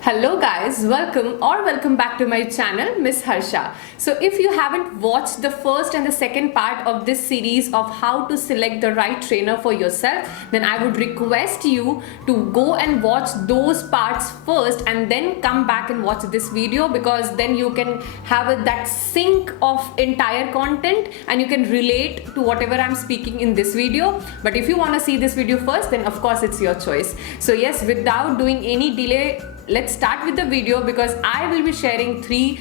Hello guys, welcome back to my channel, Miss Harsha. So if you haven't watched the first and the second part of this series of how to select the right trainer for yourself, then I would request you to go and watch those parts first and then come back and watch this video, because then you can have that sync of entire content and you can relate to whatever I'm speaking in this video. But if you want to see this video first, then of course it's your choice. So yes, without doing any delay, let's start with the video, because I will be sharing 3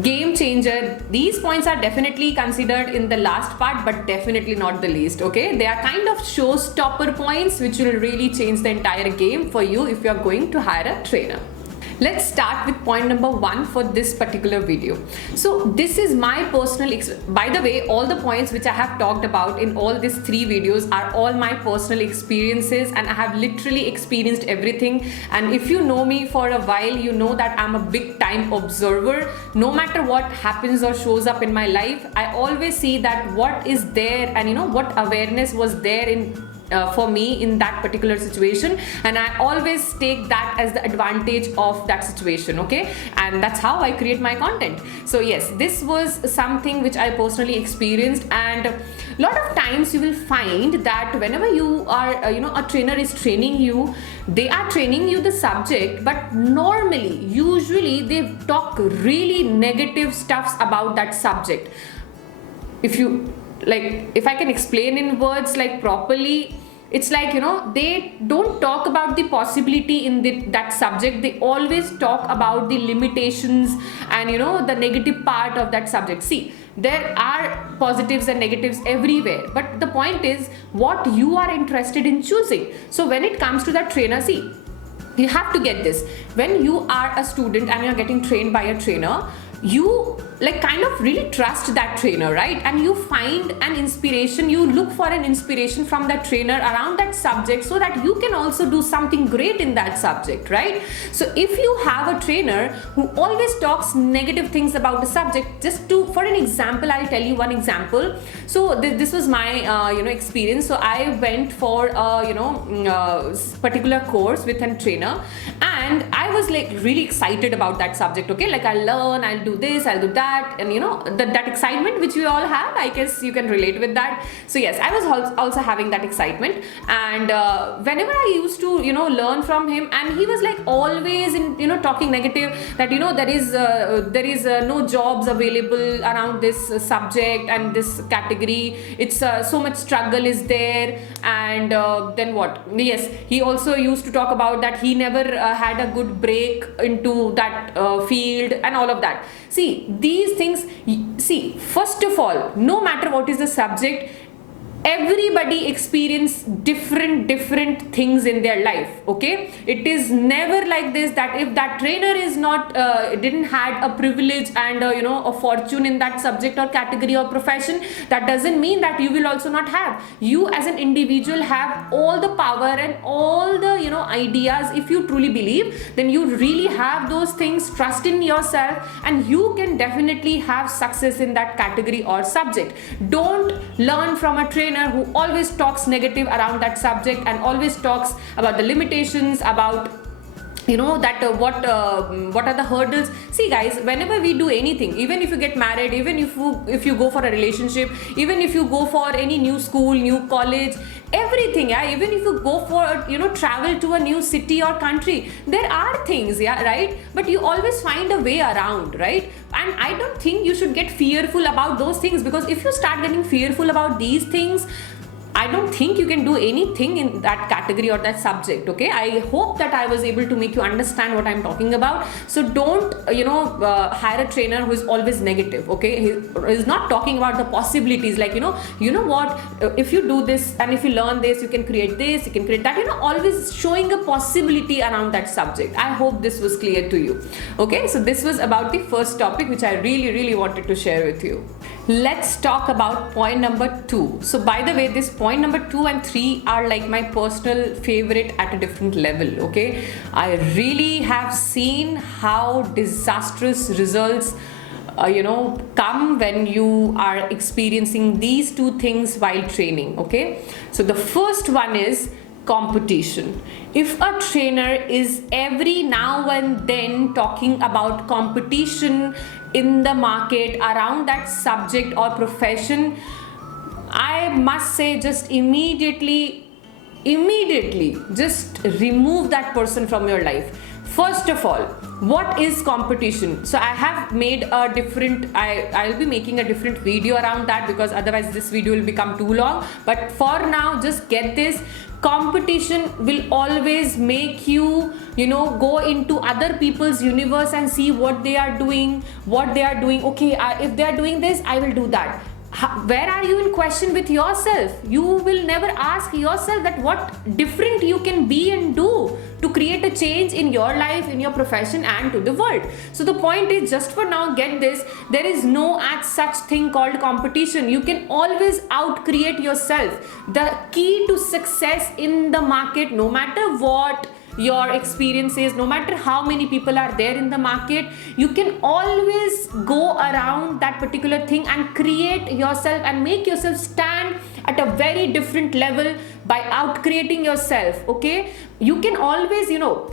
game changer. These points are definitely considered in the last part, but definitely not the least. Okay, they are kind of showstopper points which will really change the entire game for you if you are going to hire a trainer. Let's start with point number 1 for this particular video. So this is my personal by the way, all the points which I have talked about in all these 3 videos are all my personal experiences, and I have literally experienced everything. And if you know me for a while, you know that I'm a big time observer. No matter what happens or shows up in my life, I always see that what is there and what awareness was there in for me in that particular situation, and I always take that as the advantage of that situation. Okay, and that's how I create my content. So yes, this was something which I personally experienced, and a lot of times you will find that whenever you are a trainer is training you, they are training you the subject, but usually they talk really negative stuffs about that subject. If I can explain in words like properly, it's like they don't talk about the possibility in that subject. They always talk about the limitations and the negative part of that subject. See, there are positives and negatives everywhere, but the point is what you are interested in choosing. So when it comes to that trainer, see, you have to get this. When you are a student and you're getting trained by a trainer, you kind of really trust that trainer, right? And you find an inspiration, you look for an inspiration from that trainer around that subject, so that you can also do something great in that subject, right? So if you have a trainer who always talks negative things about the subject, for an example, I'll tell you one example. So this was my experience. So I went for a particular course with a trainer, and I was really excited about that subject. Okay, I'll learn, I'll do this, I'll do that, and that excitement which we all have, I guess you can relate with that. So yes, I was also having that excitement, and whenever I used to learn from him, and he was always in talking negative, that there is no jobs available around this subject and this category. It's so much struggle is there, and then what? Yes, he also used to talk about that he never had a good break into that field and all of that. See, these things, first of all, no matter what is the subject, everybody experience different things in their life. Okay, it is never like this that if that trainer is not didn't had a privilege and a fortune in that subject or category or profession, that doesn't mean that you will also not have. You as an individual have all the power and all the ideas. If you truly believe, then you really have those things. Trust in yourself, and you can definitely have success in that category or subject. Don't learn from a trainer who always talks negative around that subject and always talks about the limitations, about what are the hurdles. See guys, whenever we do anything, even if you get married, even if you go for a relationship, even if you go for any new school, new college, everything, even if you go for travel to a new city or country, there are things, right? But you always find a way around, right? And I don't think you should get fearful about those things, because if you start getting fearful about these things, I don't think you can do anything in that category or that subject. Okay, I hope that I was able to make you understand what I'm talking about. So don't hire a trainer who is always negative. Okay, he is not talking about the possibilities, what if you do this and if you learn this, you can create this, you can create that, always showing a possibility around that subject. I hope this was clear to you. Okay, so this was about the first topic which I really wanted to share with you. Let's talk about point number 2. So by the way, this point number 2 and 3 are my personal favorite at a different level. Okay, I really have seen how disastrous results come when you are experiencing these 2 things while training. Okay, so the first one is competition. If a trainer is every now and then talking about competition in the market around that subject or profession, I must say just immediately just remove that person from your life. First of all, what is competition? So I have made a different, I'll be making a different video around that, because otherwise this video will become too long. But for now, just get this: competition will always make you, go into other people's universe and see what they are doing. Okay, if they are doing this, I will do that. Where are you in question with yourself? You will never ask yourself that what different you can be and do to create a change in your life, in your profession, and to the world. So the point is, just for now, get this: there is no as such thing called competition. You can always out create yourself. The key to success in the market, no matter what your experience is, no matter how many people are there in the market, you can always go around that particular thing and create yourself and make yourself stand at a very different level by out creating yourself. Okay, you can always,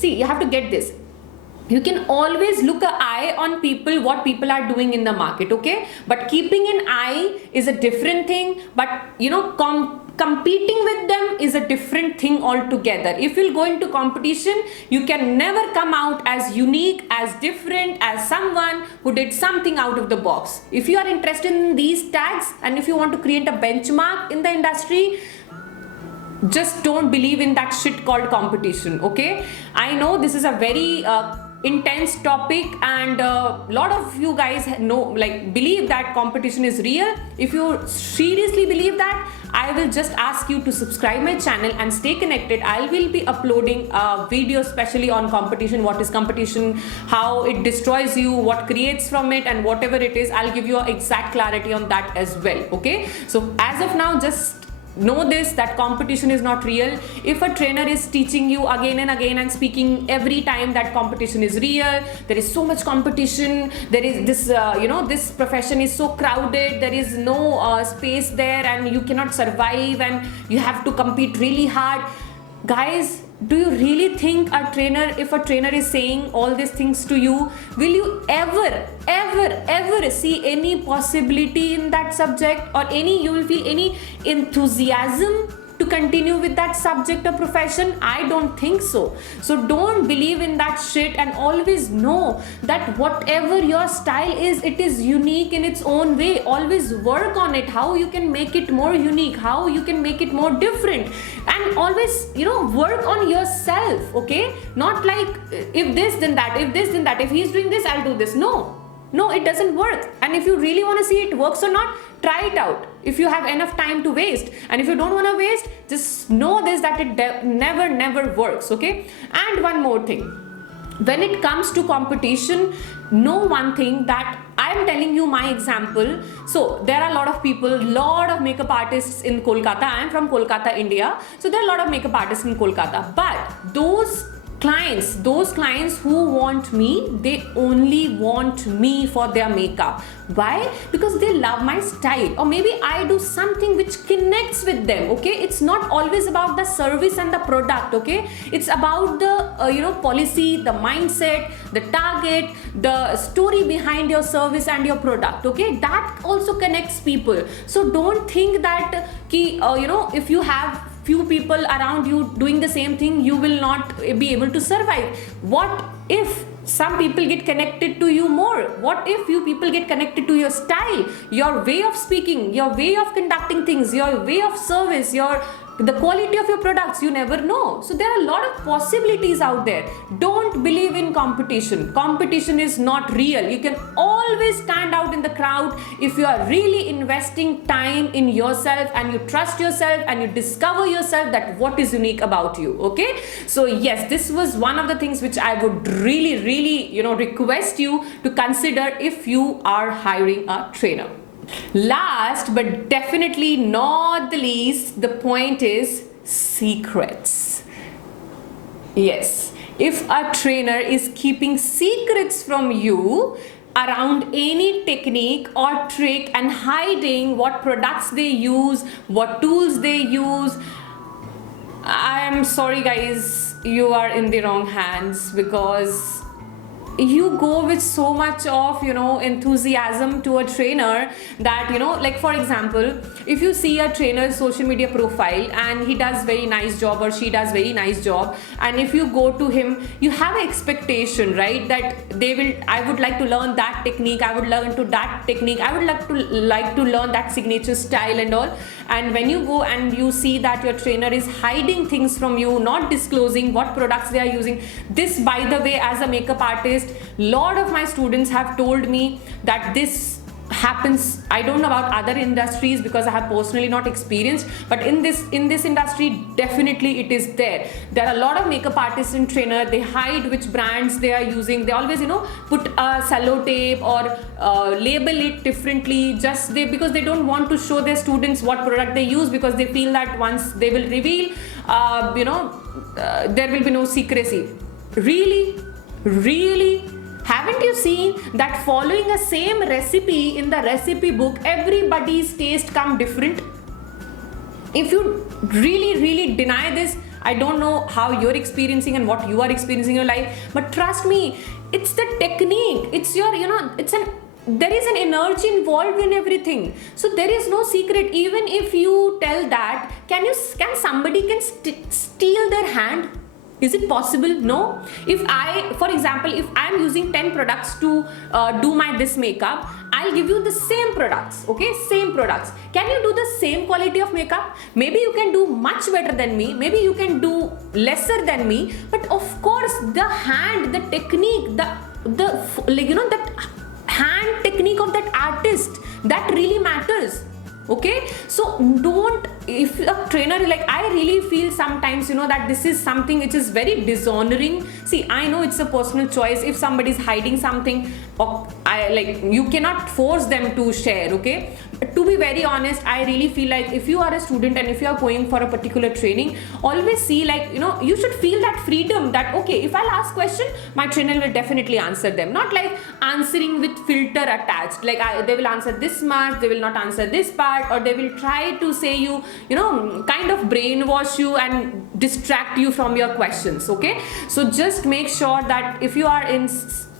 see, you have to get this: you can always look an eye on people, what people are doing in the market. Okay, but keeping an eye is a different thing, but competing with them is a different thing altogether. If you'll go into competition, you can never come out as unique, as different, as someone who did something out of the box. If you are interested in these tags, and if you want to create a benchmark in the industry, just don't believe in that shit called competition. Okay, I know this is a very intense topic, and a lot of you guys believe that competition is real. If you seriously believe that, I will just ask you to subscribe my channel and stay connected. I will be uploading a video especially on competition, what is competition, how it destroys you, what creates from it, and whatever it is, I'll give you exact clarity on that as well. Okay, so as of now, just know this, that competition is not real. If a trainer is teaching you again and again and speaking every time that competition is real, there is so much competition, there is this this profession is so crowded, there is no space there, and you cannot survive, and you have to compete really hard. Guys, do you really think if a trainer is saying all these things to you, will you ever see any possibility in that subject, or you will feel any enthusiasm to continue with that subject or profession? I don't think so. So don't believe in that shit, and always know that whatever your style is, it is unique in its own way. Always work on it, how you can make it more unique, how you can make it more different, and always work on yourself. Okay, not like if this then that, if this then that, if he's doing this, I'll do this. No, it doesn't work. And if you really want to see it works or not, try it out if you have enough time to waste. And if you don't want to waste, just know this, that it never works. Okay, and one more thing, when it comes to competition, know one thing, that I'm telling you my example. So there are a lot of people, lot of makeup artists in Kolkata. I am from Kolkata, India. So there are a lot of makeup artists in Kolkata, but those clients who want me, they only want me for their makeup. Why? Because they love my style, or maybe I do something which connects with them. Okay, it's not always about the service and the product. Okay, it's about the policy, the mindset, the target, the story behind your service and your product. Okay, that also connects people. So don't think that if you have few people around you doing the same thing, you will not be able to survive. What if some people get connected to you more? What if few people get connected to your style, your way of speaking, your way of conducting things, your way of service, the quality of your products? You never know. So there are a lot of possibilities out there. Don't believe in competition. Competition is not real. You can always stand out in the crowd if you are really investing time in yourself, and you trust yourself, and you discover yourself, that what is unique about you. Okay, so yes, this was one of the things which I would really request you to consider if you are hiring a trainer. Last but definitely not the least, the point is secrets. Yes, if a trainer is keeping secrets from you around any technique or trick, and hiding what products they use, what tools they use, I'm sorry, guys, you are in the wrong hands, because you go with so much of, enthusiasm to a trainer that, like for example, if you see a trainer's social media profile and he does very nice job or she does very nice job, and if you go to him, you have an expectation, right, that I would like to learn that technique, I would learn to that technique, I would like to learn that signature style and all. And when you go and you see that your trainer is hiding things from you, not disclosing what products they are using. This, by the way, as a makeup artist, lot of my students have told me that this happens. I don't know about other industries because I have personally not experienced, but in this industry, definitely it is there. There are a lot of makeup artists and trainer, they hide which brands they are using. They always, put a sellotape or label it differently, because they don't want to show their students what product they use, because they feel that once they will reveal, there will be no secrecy. Really, haven't you seen that following a same recipe in the recipe book, everybody's taste come different? If you really deny this, I don't know how you're experiencing and what you are experiencing in your life, but trust me, it's the technique, it's your, there is an energy involved in everything. So there is no secret. Even if you tell that, can somebody steal their hand? Is it possible? No. For example, if I'm using 10 products to do this makeup, I'll give you the same products, okay? Same products. Can you do the same quality of makeup? Maybe you can do much better than me. Maybe you can do lesser than me. But of course, the hand, the technique, that hand technique of that artist, that really matters. Okay, so if a trainer, like, I really feel sometimes, that this is something which is very dishonoring. See, I know it's a personal choice. If somebody is hiding something, you cannot force them to share, okay? But to be very honest, I really feel like if you are a student and if you are going for a particular training, always see, you should feel that freedom that, okay, if I'll ask question, my trainer will definitely answer them. Not like answering with filter attached, they will answer this much, they will not answer this part, or they will try to say kind of brainwash you and distract you from your questions, okay? So just make sure that if you are in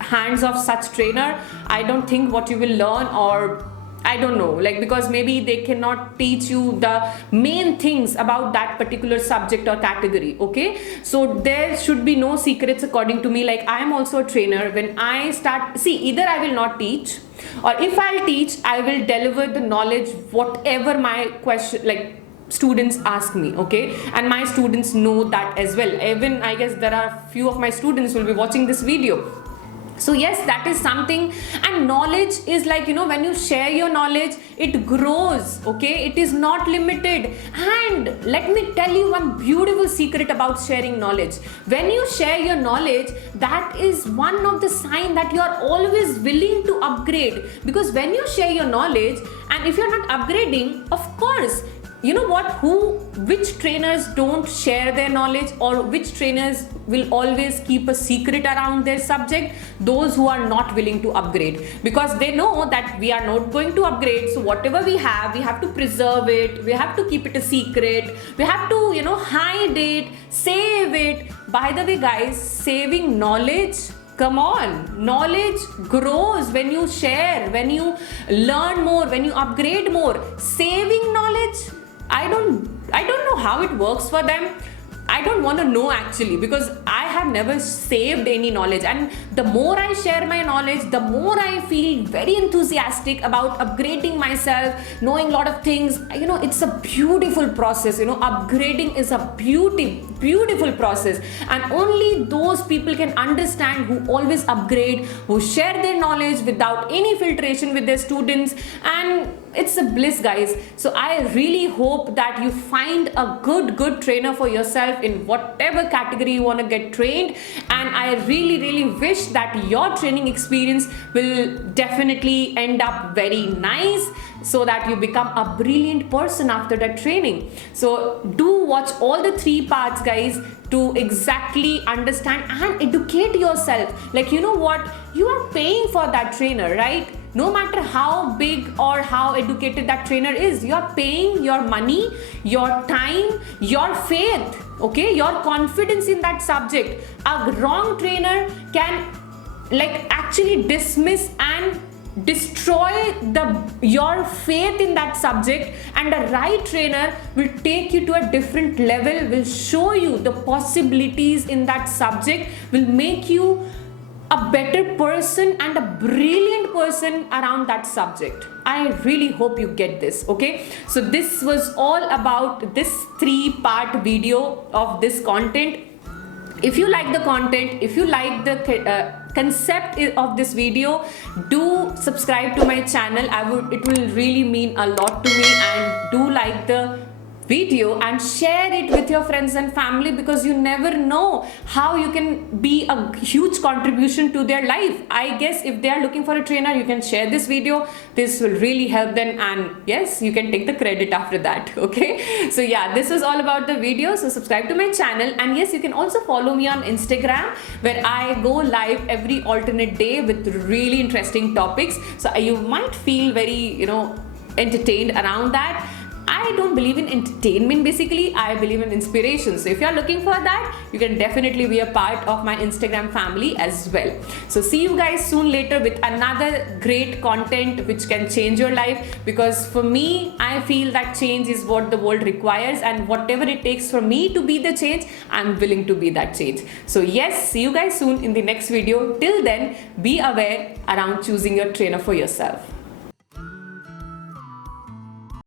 hands of such trainer, I don't think what you will learn, or I don't know, because maybe they cannot teach you the main things about that particular subject or category, okay? So there should be no secrets according to me. I am also a trainer. When I start, either I will not teach, or if I'll teach, I will deliver the knowledge, whatever my question, students ask me, okay? And my students know that as well. Even, I guess, there are few of my students who will be watching this video. So yes, that is something. And knowledge is when you share your knowledge, it grows, okay? It is not limited. And let me tell you one beautiful secret about sharing knowledge. When you share your knowledge, that is one of the signs that you are always willing to upgrade. Because when you share your knowledge, and if you're not upgrading, of course, you know what, which trainers don't share their knowledge, or which trainers will always keep a secret around their subject? Those who are not willing to upgrade, because they know that we are not going to upgrade. So whatever we have to preserve it, we have to keep it a secret, we have to hide it, save it. By the way, guys, saving knowledge, come on, knowledge grows when you share, when you learn more, when you upgrade more. Saving knowledge, I don't know how it works for them. I don't want to know actually, because I have never saved any knowledge. And the more I share my knowledge, the more I feel very enthusiastic about upgrading myself, knowing a lot of things. It's a beautiful process. Upgrading is a beautiful process. And only those people can understand who always upgrade, who share their knowledge without any filtration with their students. And it's a bliss, guys. So I really hope that you find a good trainer for yourself in whatever category you want to get trained. And I really wish that your training experience will definitely end up very nice, so that you become a brilliant person after that training. So do watch all the 3 parts, guys, to exactly understand and educate yourself. You know what, you are paying for that trainer, right? no matter how big or how educated that trainer is. You're paying your money, your time, your faith, okay, your confidence in that subject. A wrong trainer can like actually dismiss and destroy your faith in that subject, and the right trainer will take you to a different level, will show you the possibilities in that subject, will make you a better person and a brilliant person around that subject. I really hope you get this. Okay, so this was all about this 3-part video of this content. If you like the content, if you like the concept of this video, do subscribe to my channel. It will really mean a lot to me. And do like the video and share it with your friends and family, because you never know how you can be a huge contribution to their life. I guess if they are looking for a trainer, you can share this video. This will really help them, and yes, you can take the credit after that. Okay, so yeah, this was all about the video. So subscribe to my channel, and yes, you can also follow me on Instagram, where I go live every alternate day with really interesting topics. So you might feel very entertained around that. I don't believe in entertainment basically, I believe in inspiration. So if you're looking for that, you can definitely be a part of my Instagram family as well. So see you guys soon later with another great content which can change your life, because for me, I feel that change is what the world requires, and whatever it takes for me to be the change, I'm willing to be that change. So yes, see you guys soon in the next video. Till then, be aware around choosing your trainer for yourself.